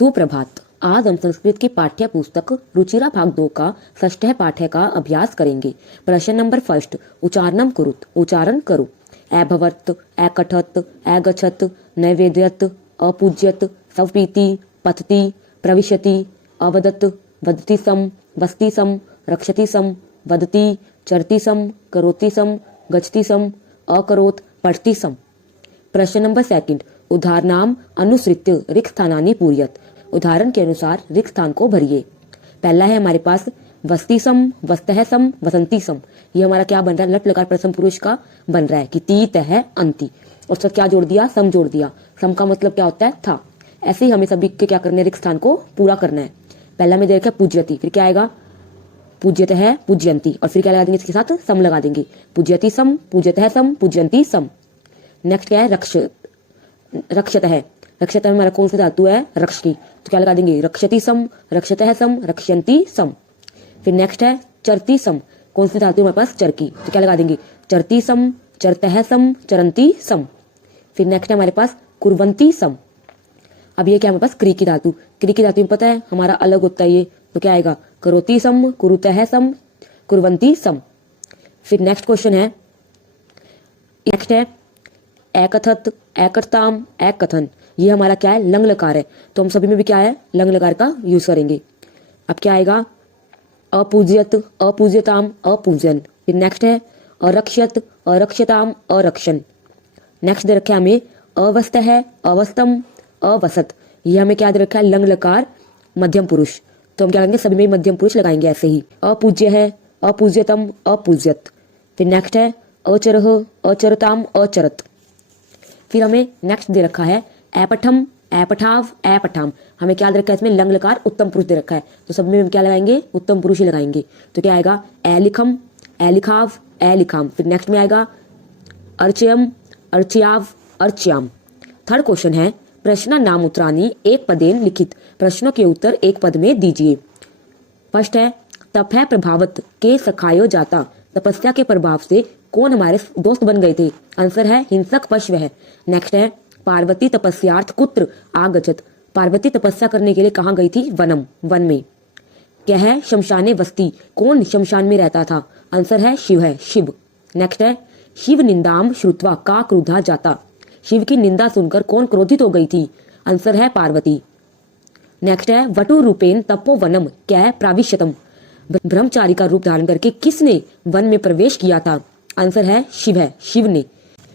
सुप्रभात। आज हम संस्कृत की पाठ्य पुस्तक रुचिरा भाग 2 का षष्ठ पाठ्य का अभ्यास करेंगे। प्रश्न नंबर फर्स्ट, उच्चारणम कुरुत, उच्चारण करो। अभवत, अकठत, अगछत, नैवेद्यत, अपूज्यत, सवपीति, पतति, प्रविशति, अवदत, वदति सम, वस्ति सम, रक्षति सम, वदति, चरति सम, करोति सम, गच्छति सम, अकरोत, पठति सम। प्रश्न नंबर सेकंड, उदाहरणाम अनुसृत्य रिक्त स्थानानि पूर्यत, उदाहरण के अनुसार रिक्त स्थान को भरिए। पहला है हमारे पास वस्ति सम, वस्तः सम, वसंती सम। ये हमारा क्या बन रहा है, लट लकार प्रथम पुरुष का बन रहा है कि ती तह अंति, और साथ क्या जोड़ दिया, सम जोड़ दिया। सम का मतलब क्या होता है, था। ऐसे ही हमें सभी के क्या करना है, रिक्त स्थान को पूरा करना है। पहला में देखा पूज्यति, फिर क्या आएगा, पूज्यत है पूज्यंती, और फिर क्या लगा देंगे, इसके साथ सम लगा देंगे। पूज्यति सम, पूज्यत है सम, पूज्यंती सम। नेक्स्ट क्या है, रक्षत है। रक्षत में हमारा कौन सा धातु है, रक्ष की, तो क्या लगा देंगे, रक्षति सम, रक्षत है सम, रक्षयंती सम। फिर नेक्स्ट है चरती सम, कौन सी धातु हमारे पास, चर की, तो क्या लगा देंगे, चरती सम, चरत है सम, चरंती सम। फिर नेक्स्ट है हमारे पास कुर्वंती सम। अब ये क्या हमारे पास, क्री की धातु, क्री की धातु में पता है हमारा अलग होता है ये, तो क्या आएगा, करोति सम, कुरुत है सम, कुर्वंती सम। फिर नेक्स्ट क्वेश्चन है, नेक्स्ट है एकथत, एकताम, एकथन। ये हमारा क्या है, लंग लकार है, तो हम सभी में भी क्या है, लंग लकार का यूज करेंगे। अब क्या आएगा, अपूज्यत, अपूज्यताम, अपूजन। फिर नेक्स्ट है अरक्षत, अरक्षताम, अरक्षण। नेक्स्ट दे रखा है हमें अवस्थ है, अवस्थम, अवसत। ये हमें क्या दे रखा है, लंग लकार मध्यम पुरुष, तो हम क्या करेंगे, सभी में मध्यम पुरुष लगाएंगे ऐसे ही। अपूज्य है, अपूज्यतम, अपूज्यत। फिर नेक्स्ट है अचरह, अचरताम, अचरत। फिर हमें नेक्स्ट दे रखा है ऐपठम, ऐपठाव, ऐपठाम। हमें क्या दे रखा है, इसमें लंग लकार उत्तम पुरुष दे रखा है, तो सब में हम क्या लगाएंगे, उत्तम पुरुष ही लगाएंगे। तो क्या आएगा, एलिखम, एलिखाव, एलिखाम। फिर नेक्स्ट में आएगा अर्चयम, अर्चयाव, अर्चयाम। थर्ड क्वेश्चन है प्रश्न नाम उत्तरानी एक पदेन लिखित, प्रश्नों के उत्तर एक पद में दीजिए। फर्स्ट है तप है प्रभावत के सखायो जाता, तपस्या के प्रभाव से कौन हमारे दोस्त बन गए थे, आंसर है हिंसक पशु है। नेक्स्ट है पार्वती तपस्यार्थ कुत्र आगछत, पार्वती तपस्या करने के लिए कहाँ गई थी, वनम, वन में। क्या है शमशाने वस्ती, कौन शमशान में रहता था, आंसर है शिव है, शिव। नेक्स्ट है शिव निंदाम श्रुत्वा का क्रुद्धा जाता, शिव की निंदा सुनकर कौन क्रोधित हो गई थी, आंसर है पार्वती। नेक्स्ट है वटु रूपेन तपो वनम, क्या है प्राविश्यतम, ब्रह्मचारी का रूप धारण करके किसने वन में प्रवेश किया था, आंसर है शिव है, शिव ने।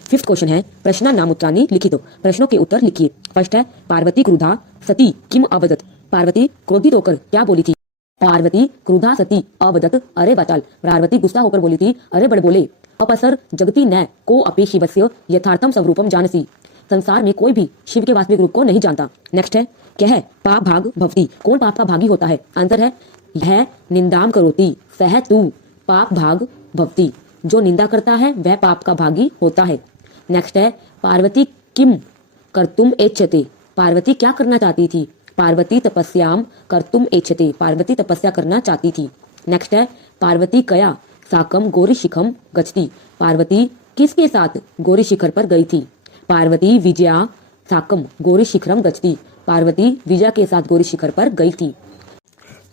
फिफ्थ क्वेश्चन है प्रश्न नाम उत्तरानी लिखितो, प्रश्नों के उत्तर लिखिए। फर्स्ट है पार्वती क्रुधा सती किम अवदत, पार्वती क्रोधित होकर क्या बोली थी, पार्वती क्रुधा सती अवदत, अरे बताल, पार्वती गुस्सा होकर बोली थी, अरे बड़ बोले। अपसर जगती न को अपि शिवस्य यथार्थम स्वरूपम जानसी, संसार में कोई भी शिव के वास्तविक रूप को नहीं जानता। नेक्स्ट है क्या है पाप भाग भवती, कौन पाप का भागी होता है, आंसर है यह निंदाम करोति सह तू पाप भाग भवती, जो निंदा करता है वह पाप का भागी होता है। नेक्स्ट है पार्वती किम कर्तुम एच्छते, पार्वती क्या करना चाहती थी, पार्वती तपस्याम कर्तुम एच्छते, पार्वती तपस्या करना चाहती थी। नेक्स्ट है पार्वती कया साकम गौरी शिखम गच्छति, पार्वती किसके साथ गौरी शिखर पर गई थी, पार्वती विजया साकम गौरी शिखरम गच्छति, पार्वती विजया के साथ गौरी शिखर पर गई थी।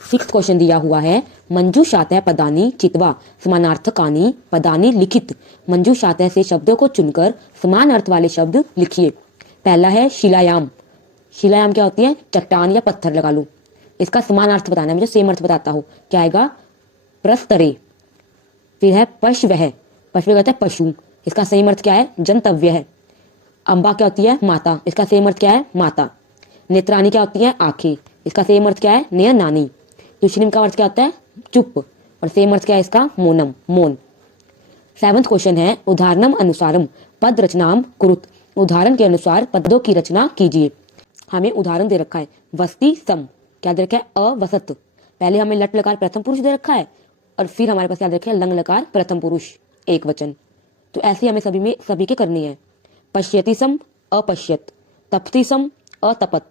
सिक्स्थ क्वेश्चन दिया हुआ है मंजू शातः पदानी चित्वा समानार्थकानी पदानी लिखित, मंजू शातः से शब्दों को चुनकर समान अर्थ वाले शब्द लिखिए। पहला है शिलायाम, शिलायाम क्या होती है, चट्टान या पत्थर लगा लो, इसका समान अर्थ बताना है, मुझे सेम अर्थ बताता हूँ, क्या आएगा प्रस्तरे। फिर है पशव है, पशव कहता है पशु, इसका सेम अर्थ क्या है, जनतव्य है। अम्बा क्या होती है, माता, इसका सेम अर्थ क्या है, माता। नेत्रानी क्या होती है, आंखें, इसका सेम अर्थ क्या है, नयन नानी। तुष्णिम का अर्थ क्या होता है, चुप, और सेम अर्थ क्या है इसका, मौनम, मौन। सेवंथ क्वेश्चन है उदाहरणम अनुसारम पद रचनाम कुरुत, उदाहरण के अनुसार पदों की रचना कीजिए। हमें उदाहरण दे रखा है वस्ती सम, क्या दे रखा है अवसत, पहले हमें लट लकार प्रथम पुरुष दे रखा है, और फिर हमारे पास क्या दे रखा है, लंग लकार प्रथम पुरुष एक वचन। तो ऐसे हमें सभी में सभी के करनी है। पश्यति सम अपश्यत, तपति सम अतपत,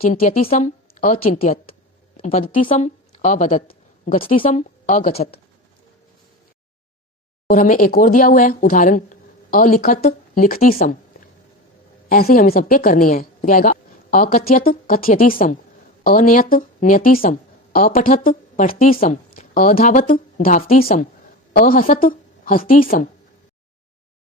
चिंत्यति सम अचिंत्यत, वदति सम अवदत, गच्छति सम अगच्छत। और हमें एक और दिया हुआ है उदाहरण अलिखत लिखती सम, ऐसे ही हमें सबके करनी है। तो क्या आएगा अकथयत कथयति सम, अनयत नयति सम, अपठत पठति सम, अधावत धावति सम, अहसत हसति सम,